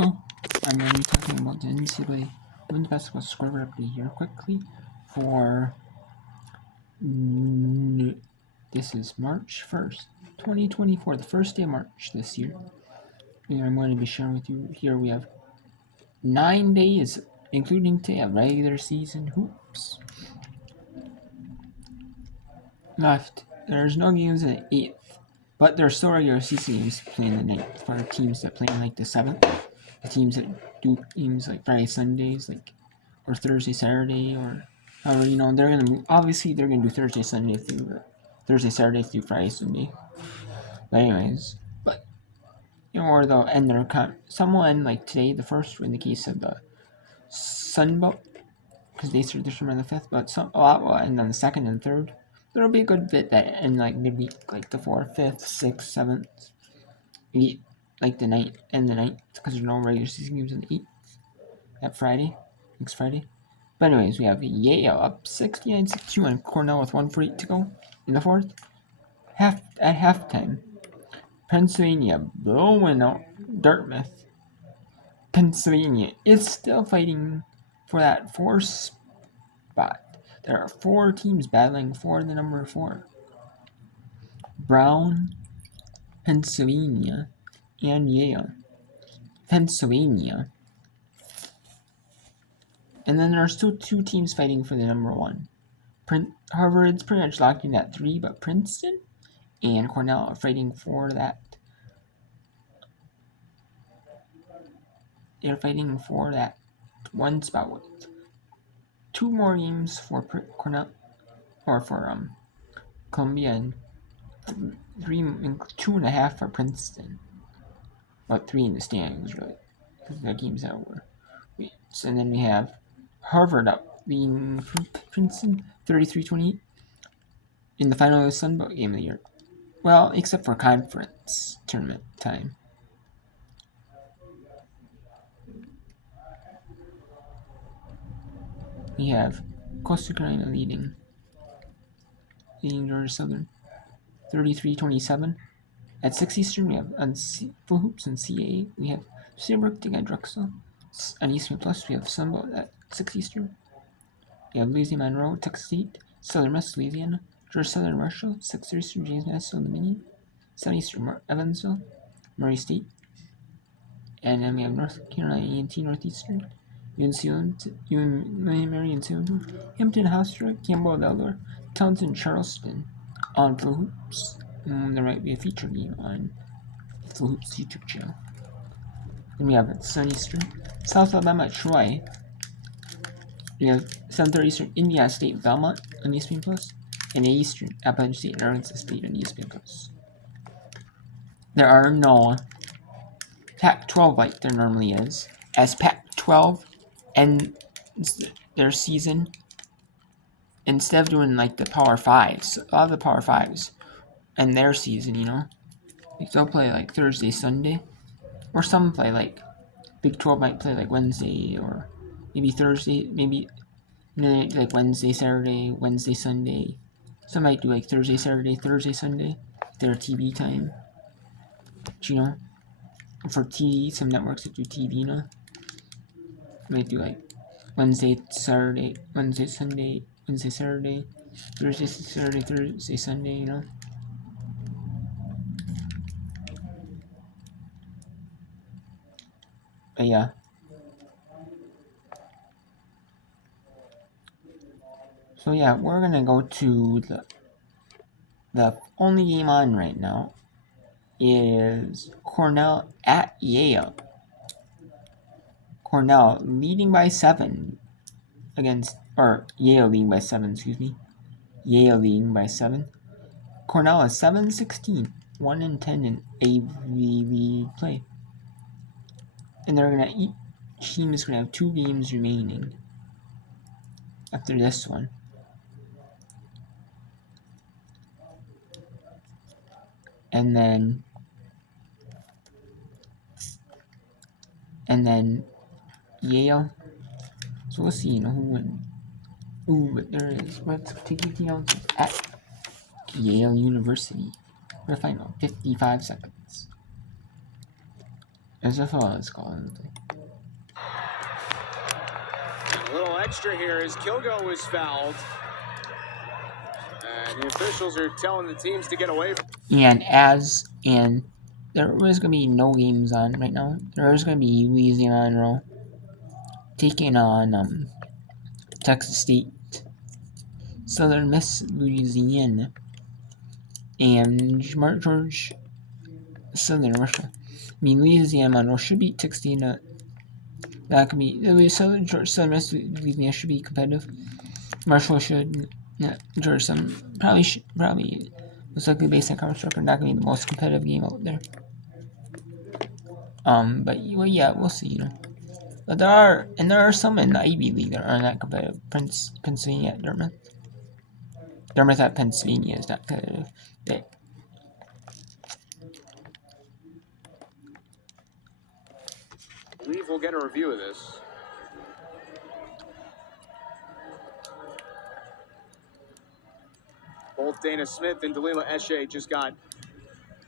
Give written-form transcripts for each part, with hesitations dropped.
So, I'm going to be talking about the NCAA women's basketball score update here quickly for this is March 1st, 2024, the first day of March this year. And I'm going to be sharing with you here we have 9 days, including today, of regular season hoops left. There's no games in the 8th, but there's still regular season games playing the 9th for teams that play in like the 7th. The teams that do games like Friday, Sundays, like or Thursday, Saturday, or however, they're gonna obviously they're gonna do Thursday, Sunday through Thursday, Saturday through Friday, Sunday. But anyways, or they'll end their some will end like today, the first in the case of the Sunbelt, because they start this on the 5th, but a lot will end on the 2nd and 3rd. There'll be a good bit that end like midweek, like the 4th, 5th, 6th, 7th, 8th, like the 9th, and the 9th, because there's no regular season games on the 8th, that Friday, next Friday. But anyways, we have Yale up 69-62 on Cornell with 1:48 to go in the 4th. At halftime, Pennsylvania blowing out Dartmouth. Pennsylvania is still fighting for that 4th spot. There are 4 teams battling for the number 4. Brown, Pennsylvania, and Yale. Pennsylvania. And then there are still 2 teams fighting for the number 1. Harvard's pretty much locked in at 3, but Princeton and Cornell are fighting for that. They're fighting for that 1 spot with 2 more games for Cornell, or for Columbia, and 2.5 for Princeton. But 3 in the standings, really, because the games that were. And then we have Harvard up being Princeton 33-28 in the final of the Sun Belt game of the year. Well, except for conference tournament time. We have Coastal Carolina leading Georgia Southern 33-27. At 6 Eastern, we have on Full Hoops and CAA. We have Saybrook taking Drexel. On Eastern Plus, we have Sunbelt at 6 Eastern. We have Louisiana Monroe, Texas State, Southern Miss, Louisiana, Georgia Southern, Marshall, 6 Eastern, James Madison, Dominion, 7 Eastern, Evansville, Murray State, and then we have North Carolina A&T, Northeastern, Mary and Salem, Hampton, Hofstra, Campbell, Delaware, Townsend, Charleston, on Full Hoops. There might be a feature game on Full Hoops YouTube channel. Then we have Sun Eastern, South Alabama at Troy. We have 7:30 Eastern, Indiana State, Belmont on ESPN Plus, and Eastern, Appalachian State and Arkansas State on ESPN Plus. There are no Pac-12 like there normally is, as Pac-12 ends their season. Instead of doing like the Power Fives, a lot of the Power Fives end their season, they'll play like Thursday, Sunday, or some play like Big 12 might play like Wednesday, or maybe Thursday, maybe like Wednesday, Saturday, Wednesday, Sunday. Some might do like Thursday, Saturday, Thursday, Sunday, their TV time. But, for TV, some networks that do TV, might do like Wednesday, Saturday, Wednesday, Sunday, Wednesday, Saturday, Thursday, Saturday, Thursday, Sunday, But yeah. So yeah, we're gonna go to the only game on right now is Cornell at Yale. Cornell leading by 7 Yale leading by 7, Yale leading by 7. Cornell is 7-16, 1-10 in AVV play. And each team is gonna have 2 games remaining after this one. And then Yale. So let's see, who wins. Ooh, but there is. Let's take anything else at Yale University. We're find out 55 seconds. As a foul is called. A little extra here as Kilgo was fouled. And the officials are telling the teams to get away from. And there is going to be no games on right now. There is going to be Louisiana Monroe taking on Texas State, Southern Miss Louisiana, and George Southern Russia. I mean, Louisiana Monroe should beat Texas State. That could be Southern Miss Louisiana should be competitive. Marshall should. Yeah, George Southern probably most likely based on conference record not going to be the most competitive game out there. But well, yeah, we'll see. But there are some in the Ivy League that are not competitive. Pennsylvania at Dartmouth. Dartmouth at Pennsylvania is not competitive. I believe we'll get a review of this. Both Dana Smith and Dalila Eshe just got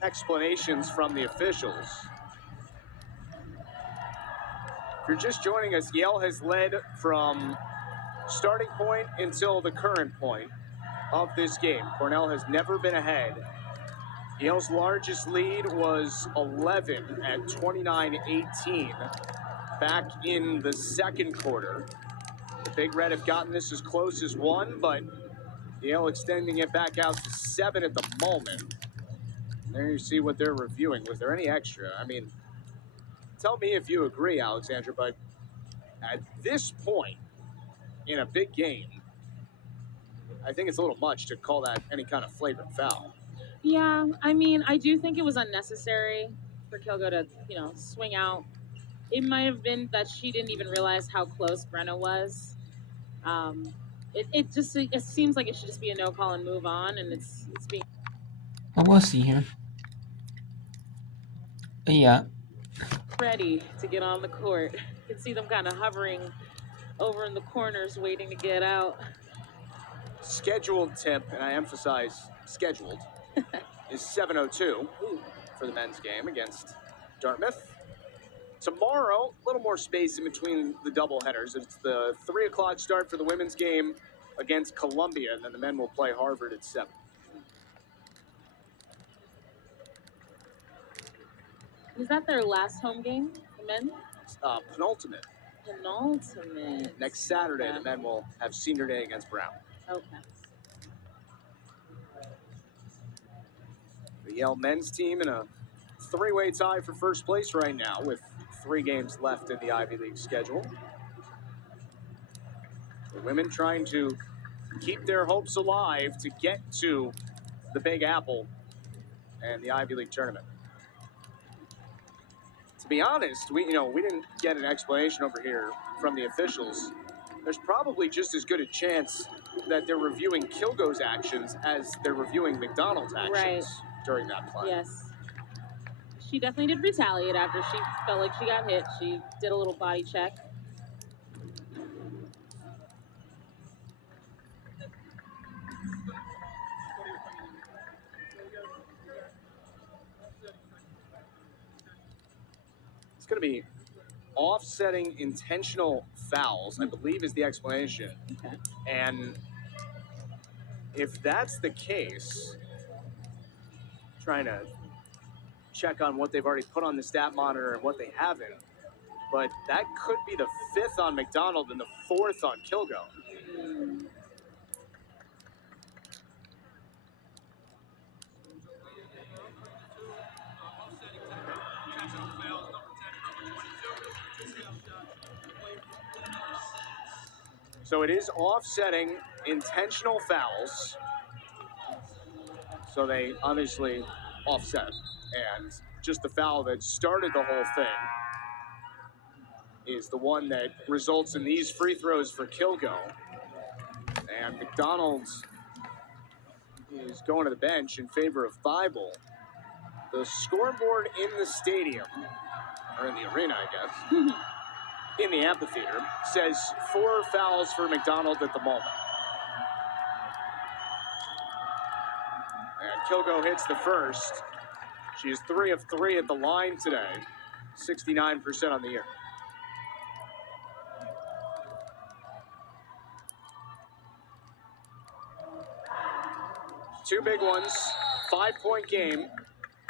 explanations from the officials. If you're just joining us, Yale has led from starting point until the current point of this game. Cornell has never been ahead. Yale's largest lead was 11 at 29-18 back in the second quarter. The Big Red have gotten this as close as 1, but Yale extending it back out to 7 at the moment. There you see what they're reviewing. Was there any extra? I mean, tell me if you agree, Alexandra, but at this point in a big game, I think it's a little much to call that any kind of flagrant foul. Yeah, I mean, I do think it was unnecessary for Kilgo to, swing out. It might have been that she didn't even realize how close Brenna was. It seems like it should just be a no call and move on, and it's being. But we'll see here. But yeah. Ready to get on the court. You can see them kind of hovering over in the corners, waiting to get out. Scheduled tip, and I emphasize scheduled, is 7:02 for the men's game against Dartmouth. Tomorrow, a little more space in between the doubleheaders. It's the 3 o'clock start for the women's game against Columbia, and then the men will play Harvard at 7. Is that their last home game, the men? Penultimate. Penultimate. Next Saturday, the men will have senior day against Brown. Okay. The Yale men's team in a 3-way tie for first place right now with 3 games left in the Ivy League schedule. The women trying to keep their hopes alive to get to the Big Apple and the Ivy League tournament. To be honest, we didn't get an explanation over here from the officials. There's probably just as good a chance that they're reviewing Kilgo's actions as they're reviewing McDonald's actions during that play. Yes. She definitely did retaliate after she felt like she got hit. She did a little body check. It's going to be offsetting intentional fouls, I believe, is the explanation. Okay. And if that's the case, trying to check on what they've already put on the stat monitor and what they haven't, but that could be the 5th on McDonald and the 4th on Kilgo. So it is offsetting intentional fouls. So they obviously offset. And just the foul that started the whole thing is the one that results in these free throws for Kilgo. And McDonald's is going to the bench in favor of Thibault. The scoreboard in the stadium, or in the arena, I guess, in the amphitheater, says 4 fouls for McDonald at the moment. And Kilgo hits the first. She is 3 of 3 at the line today. 69% on the year. Two big ones, 5-point game,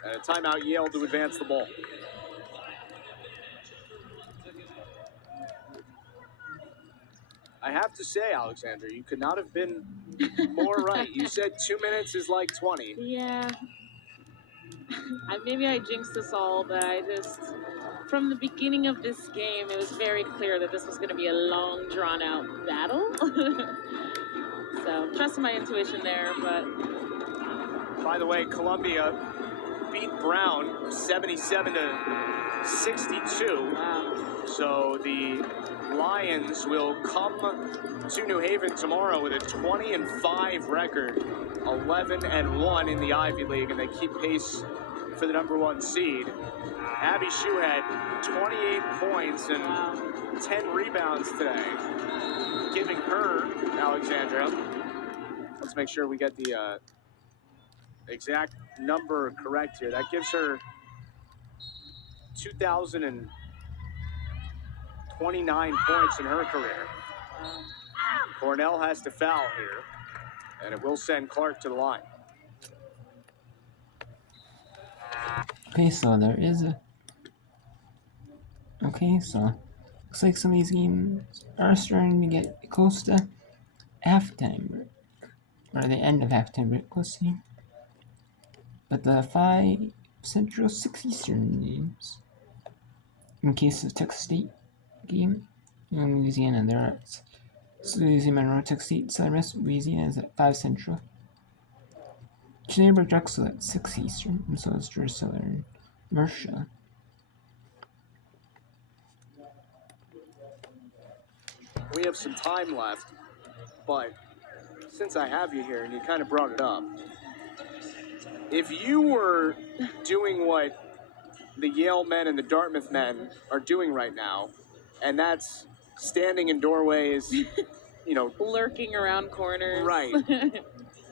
and a timeout Yale to advance the ball. I have to say, Alexandra, you could not have been more right. You said 2 minutes is like 20. Yeah. Maybe I jinxed us all, but from the beginning of this game, it was very clear that this was going to be a long, drawn-out battle. So, trusting my intuition there, but... By the way, Columbia beat Brown 77-62. Wow. So the Lions will come to New Haven tomorrow with a 20-5 record, 11-1 in the Ivy League, and they keep pace for the #1 seed. Abby Shue had 28 points and 10 rebounds today, giving her, Alexandra, let's make sure we get the exact number correct here. That gives her 2,029 points in her career. Cornell has to foul here, and it will send Clark to the line. Okay, so there is a... Okay, so looks like some of these games are starting to get close to halftime break, or the end of halftime break, close to. But the 5 Central, 6 Eastern games, in case of Texas State game in Louisiana, they're at Louisiana Monroe, Texas State, Southern Miss, Louisiana is at 5 Central. Cheneyberg Drexel at 6 Eastern, and so is Georgia Southern, Mercia. We have some time left, but since I have you here and you kind of brought it up, if you were doing what the Yale men and the Dartmouth men are doing right now, and that's standing in doorways, lurking around corners. Right.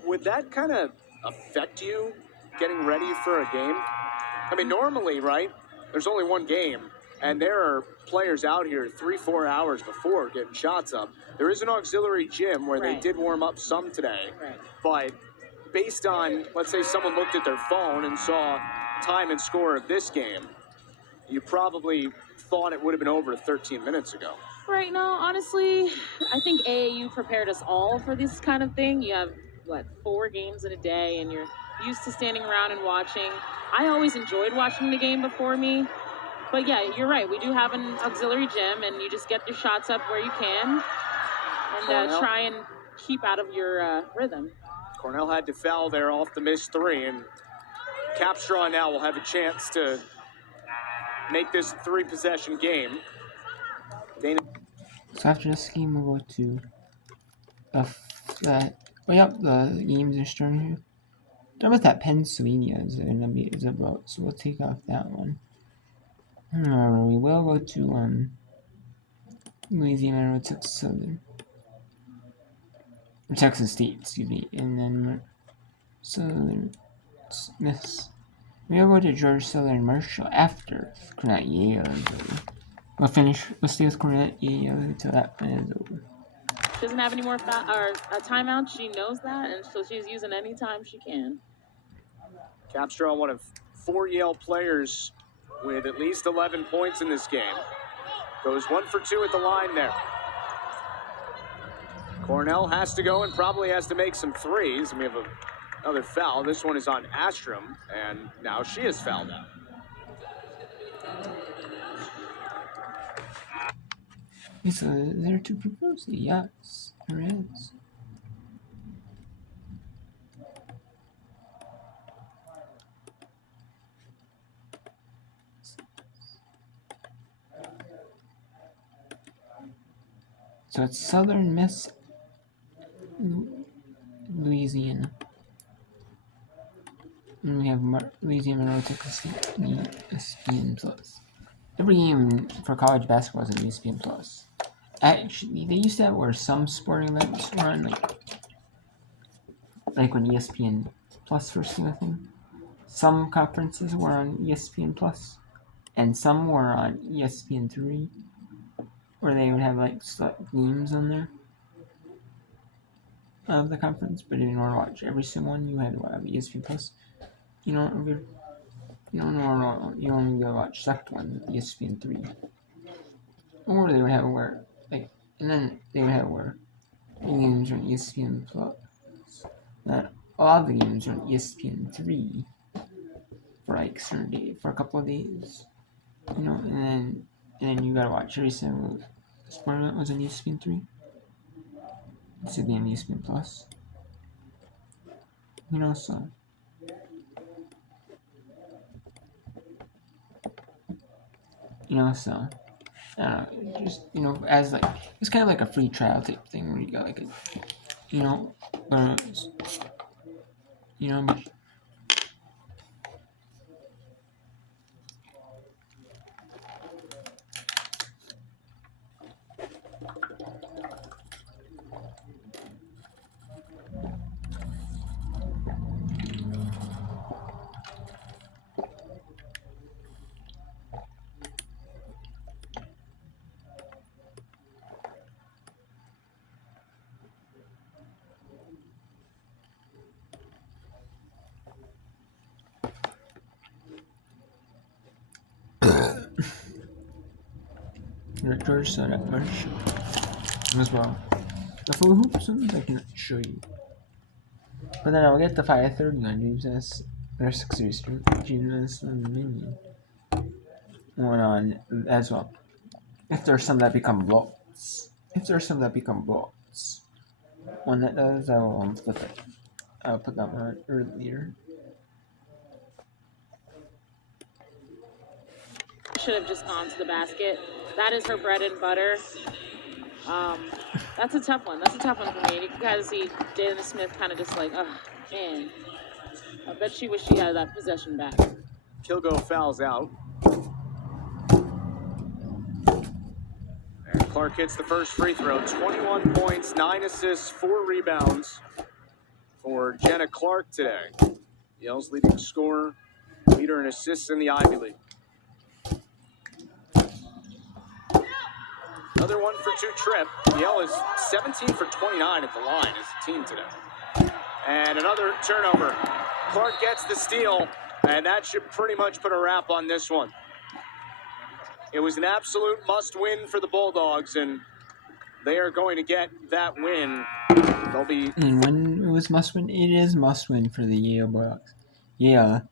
Would that kind of affect you getting ready for a game? I mean, normally, right, there's only one game, and there are players out here 3-4 hours before getting shots up. There is an auxiliary gym where they did warm up some today, but based on, let's say someone looked at their phone and saw time and score of this game, you probably thought it would have been over 13 minutes ago. Right now, honestly, I think AAU prepared us all for this kind of thing. You have, 4 games in a day, and you're used to standing around and watching. I always enjoyed watching the game before me. But yeah, you're right. We do have an auxiliary gym, and you just get your shots up where you can and try and keep out of your rhythm. Cornell had to foul there off the missed 3, and Capstraw now will have a chance to make this 3-possession game. So after this game, we'll go to the games are starting here. Dartmouth at Pennsylvania is about, so we'll take off that one. We will go to Louisiana, Texas Southern, Texas State, excuse me, and then Southern Miss. We'll go to Georgia Southern Marshall after Cornell Yale. We'll stay with Cornell Yale until that plan is over. She doesn't have any more timeout. She knows that, and so she's using any time she can. Capstraw, one of 4 Yale players with at least 11 points in this game. Goes 1 for 2 at the line there. Cornell has to go and probably has to make some threes. And we have another foul. This one is on Astrom, and now she is fouled out. So there are 2 people? Yes, there is. So it's Southern Miss, Louisiana. And we have Louisiana Monroe, Texas State, ESPN Plus. Every game for college basketball is an ESPN Plus. Actually, they used to have where some sporting events were on, like when ESPN Plus first came a thing. Some conferences were on ESPN Plus, and some were on ESPN3, where they would have like select games on there of the conference. But in order to watch every single one, you had to have ESPN Plus. You know, you only go watch select ones with ESPN3, or they would have where like, and then they would have where the games are on ESPN Plus. Not all the games are on ESPN3 for like certain day for a couple of days, you know, and then you gotta watch every single sport event was on ESPN3. It's be on ESPN Plus, you know, so. You know, so I don't know, just as like it's kind of like a free trial type thing where you got like a, you know, you know, George, so that much as well. The full hoops ones I can show you, but then I'll get the 5:30 on James or 6 Eastern, James Minion one on as well. If there's some that become blocks, one that does, I will flip it. I'll put that one earlier. Should have just gone to the basket. That is her bread and butter. That's a tough one. That's a tough one for me. You can kind of see Jalen Smith kind of just like, oh, man. I bet she wish she had that possession back. Kilgo fouls out. And Clark hits the first free throw. 21 points, 9 assists, 4 rebounds for Jenna Clark today. Yale's leading scorer, leader in assists in the Ivy League. Another 1 for 2 trip. Yale is 17 for 29 at the line as a team today. And another turnover. Clark gets the steal, and that should pretty much put a wrap on this one. It was an absolute must-win for the Bulldogs, and they are going to get that win. They'll be. And when it was must-win, it is must-win for the Yale Bulldogs. Yale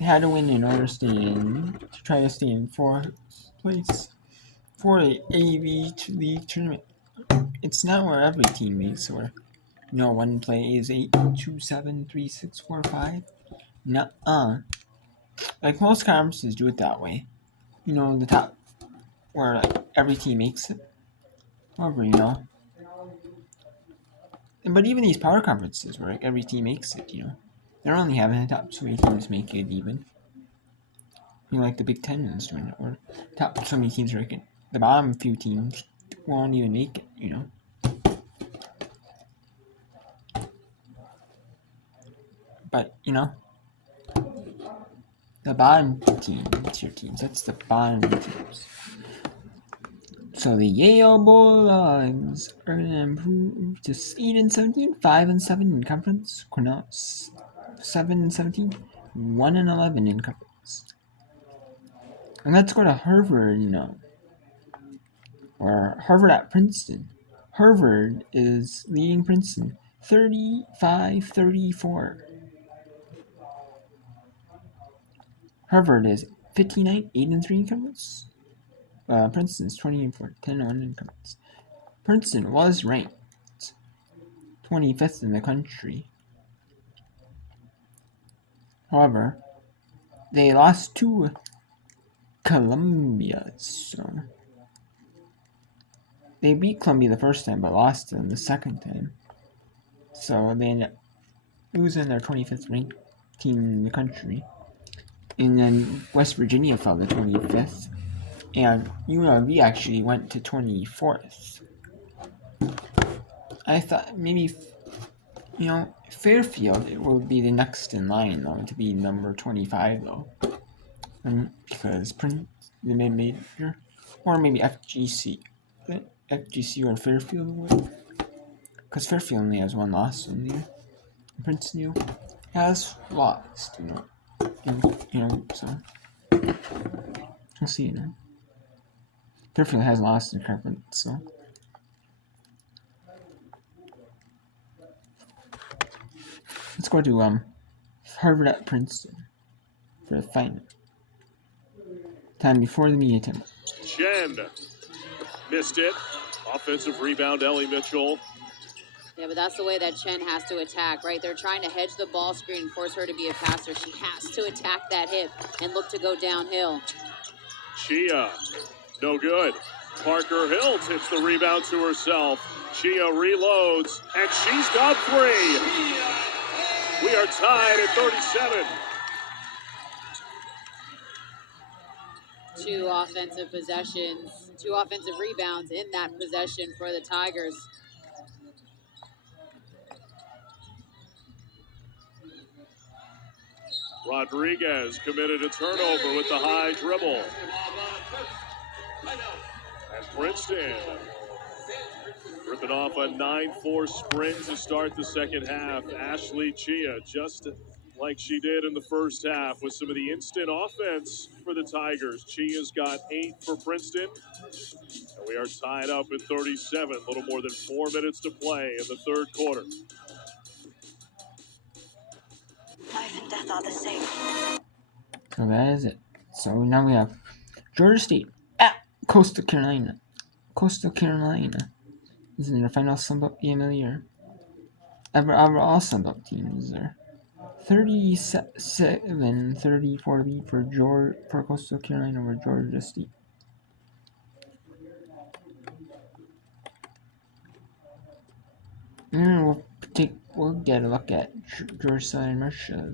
had to win in order to try to stay in 4th place for the AV League tournament. It's not where every team makes, where one play is 8, 2, 7, 3, 6, 4, 5. Nuh-uh. Like most conferences do it that way. The top where like every team makes it. However, but even these power conferences where like every team makes it, they're only having the top 3 teams make it even. Like the Big Ten instrument, or top so many teams are like the bottom few teams won't even make it, But, the bottom tier teams, that's the bottom teams. So the Yale Bulldogs are going to improve to 8-17, 5-7 in conference. Cornell 7-17, 1-11 in conference. And let's go to Harvard, or Harvard at Princeton. Harvard is leading Princeton 35-34. Harvard is 59, 8-3 in conference. Princeton's 20-4, 10-1 in conference. Princeton was ranked 25th in the country. However, they lost to Columbia, so they beat Columbia the first time, but lost them the second time. So they ended up losing their 25th ranked team in the country. And then West Virginia fell to 25th. And UNLV actually went to 24th. I thought maybe, Fairfield it will be the next in line, though, to be number 25, though. Because they may major, or maybe FGC or Fairfield would. Because Fairfield only has one loss in the year. Princeton has lost, so we'll see. Fairfield has lost in conference, so let's go to Harvard at Princeton for the final. Time before the media time. Chen missed it. Offensive rebound, Ellie Mitchell. Yeah, but that's the way that Chen has to attack, right? They're trying to hedge the ball screen and force her to be a passer. She has to attack that hip and look to go downhill. Chia, no good. Parker Hilt hits the rebound to herself. Chia reloads, and she's got 3. We are tied at 37. 2 offensive possessions, 2 offensive rebounds in that possession for the Tigers. Rodriguez committed a turnover with the high dribble. And Princeton ripping off a 9-4 sprint to start the second half. Ashley Chia, just like she did in the first half, with some of the instant offense for the Tigers. Chia's got 8 for Princeton. And we are tied up at 37, a little more than 4 minutes to play in the third quarter. Life and death are the same. So that is it. So now we have Georgia State at Coastal Carolina. Coastal Carolina is in their final Sunbelt game of the year. All Sunbelt teams are 37-34 lead for Coastal Carolina over Georgia State. And we'll get a look at Georgia Southern Marcia.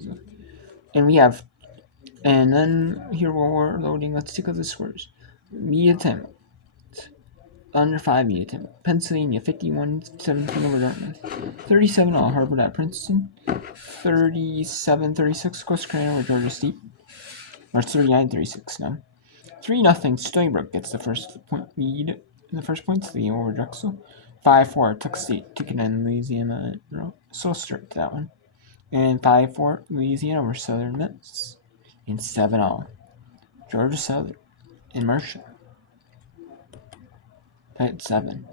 And then here while we're loading, let's take a look at the scores. Media time. Under 5 media time. Pennsylvania 51-17 over Dartmouth. 37 all Harvard at Princeton. 37-36 Coastal Carolina over Georgia State. Or 39-36 now. 3-0 Stony Brook gets the first point lead. The first points the game over Drexel. 5-4 Texas State took it in Louisiana. So straight to that one. And 5-4 Louisiana over Southern Miss. And 7-all Georgia Southern and Marcia. At 7.